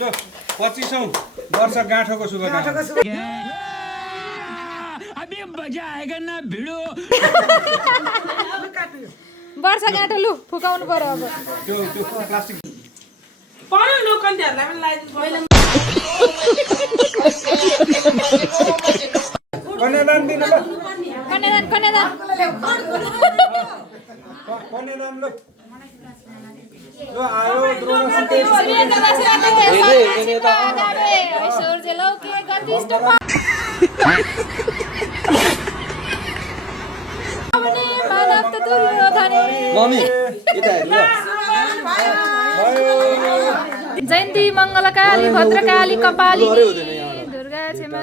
ल 25औं वर्ष गाँठोको शुभकामना। अभी मजा आएगा ना भिडो। वर्ष गाँठो लु फुकाउनु पर्यो अब। त्यो प्लास्टिक पर्यो लो कन्याहरुलाई पनि लाइदिनु कन्यादान दिनु ल। कन्यादान कन्यादान कन्यादान ल। ल आयो द्रोण सन्देश। ऐश्वर्य लौके गतिष्ठ मानव त दुर्योधने। मम्मी यता हेर्नु जयन्ती मङ्गलकाली भद्रकाली कपाली दुर्गा क्षमा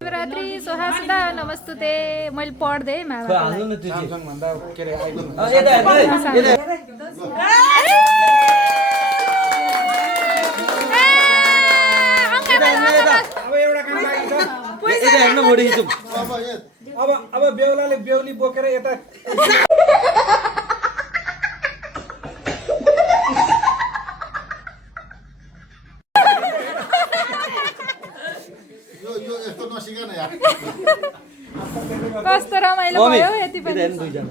शिवरात्रि सोहासदा नमस्तुते। मैले पढ्दै हाल्नु न त्यो स्यामसङ भन्दा के रे आइफोन यता हेर्नु अब एउटा काम बाँकी छ। यता हेर्नु मोडी खिचौँ अब बेहुलाले बेहुली बोकेर यता यो यस्तो नसिकन यार कस्तो रमाइलो भयो यति यता पनि। हेर्नु दुईजना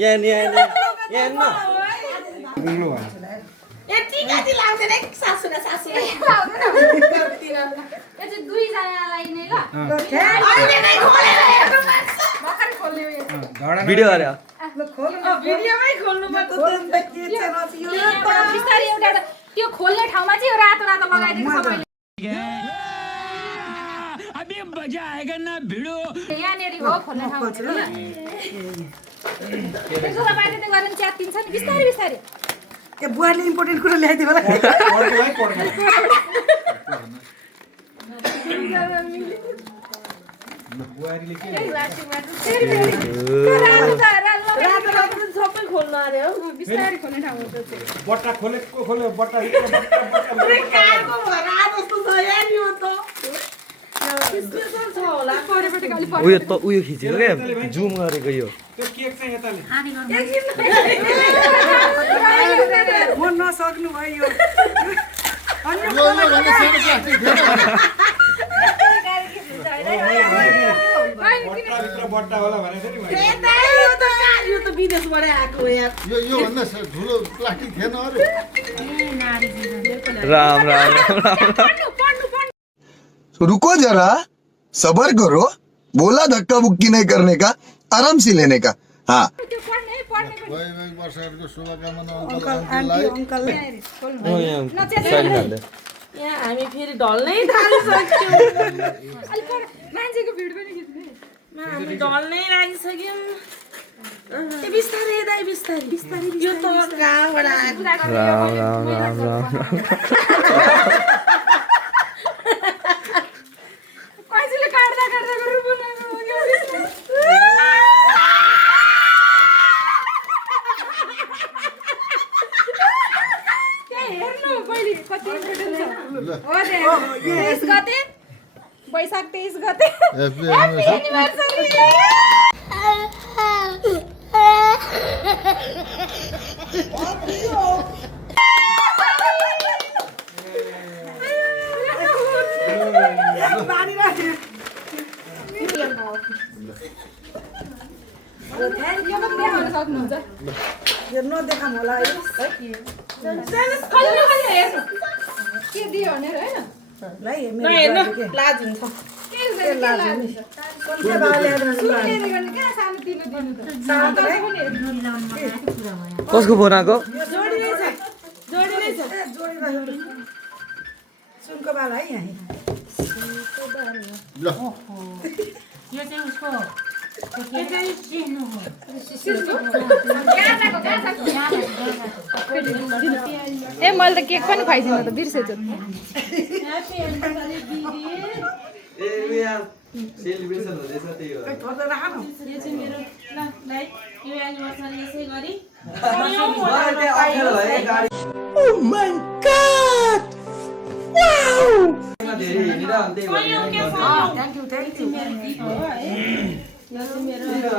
यहाँ नि यहाँ हेर्नु बुझ्नु भयो। यति कति लाग्दैन सासुना सासुना यो चाहिँ दुईजनालाई नै ल अहिले नै खोलेर हेर्नु पर्छ भर्खर खोल्यो यो। भिडियो अरे भिडियोमै खोल्नु पर्छ बिस्तारै एउटा त्यो खोल्ने ठाउँमा चाहिँ यो रातो रातो लगाइदिएको सबैले। अभी मजा आएगा ना भिडो। यहाँनिर हो खोल्ने ठाउँ भनेर ल। त्यसो तपाईले त्यो गरेर च्यातिन्छ नि बिस्तारै बिस्तारै। ए बुवाले इम्पोर्टेन्ट कुरा ल्याइदियो होला पढ्नलाई पढ्न। बुहारीले के रातो रातो सबै खोल्नु आरे हो बिस्तारै खोल्ने ठाउँ हो त्यो चाहिँ। बट्टा खोलेको खोल्यो बट्टा काको भएर आ जस्तो छ यार यो त स्पेशल छ होला परेपट्टि अलि उयो त उयो खिचेको क्या जुम गरेको यो त्यो केक चाहिँ यताले म नसक्नु भयो यो भन्दा सानो प्लास्टिक थियो बट्टाभित्र बट्टा होला भनेको नि मैले। यो त विदेशबाट आएको हो यार यो भन्दा ठुलो प्लास्टिक थिएन अरे राम राम राम रुको जरा सबर करो बोला धक्का बुक्की नहीं करने का आराम से लेने का हाँ वैवाहिक वर्षहरूको शुभकामना अङ्कल आन्टी अङ्कलले यहाँ साइड हाल्दै यहाँ हामी फेरि ढल्नै थालिसक्यौँ मान्छेको भिड पनि खिच्ने। हामी ढल्नै लागिसक्यौँ ए बिस्तारै दाइ बिस्तारै बिस्तारै यो त कहाँबाट आएको राम राम राम राम कसैले काट्दा काट्दा गरेर बनाएको हेर्नु पहिले कति इम्पोर्टेन्ट छ। हो दे 23 गते वैशाख 23 गते Happy एनिभर्सरी। सक्नुहुन्छ यो नदेखाम होला है के दियो भनेर होइन हेर्नु लाज हुन्छ कहाँ सानो तिनो दिनु त। कसको फोन आएको जोडी नै छ सुनको बाल है यहाँ ल यो चाहिँ उसको ए मैले त केक पनि खुवाइदिनु त बिर्सेछु। सेलिब्रेसन हुँदैछ त्यही हो यो चाहिँ मेरो ल लाइक यो एनिभर्सरी यसै गरी Oh my god! Wow! अनि त्यही भएर सहयोग क्या यही सहयोग। थ्याङ्क यू थ्याङ्क यू हो,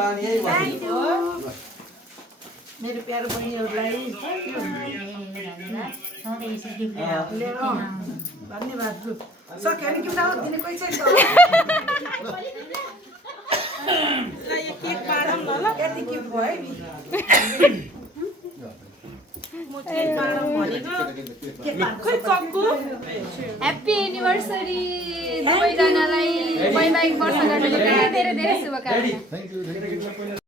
अनि यही भन्छु। मेरो प्यारो बहिनीहरूलाई धन्यवाद सक्यो भने कि उनीहरू दिने कोही छैन ल यो केक बाँडौँ न ल। यति क्युट भयो है नि म केक बाँडौँ भनेको। खोइ चक्कु। ह्याप्पी एनिभर्सरी दुवैजनालाई वैवाहिक वर्षगाँठको धेरै धेरै धेरै शुभकामना। Thank you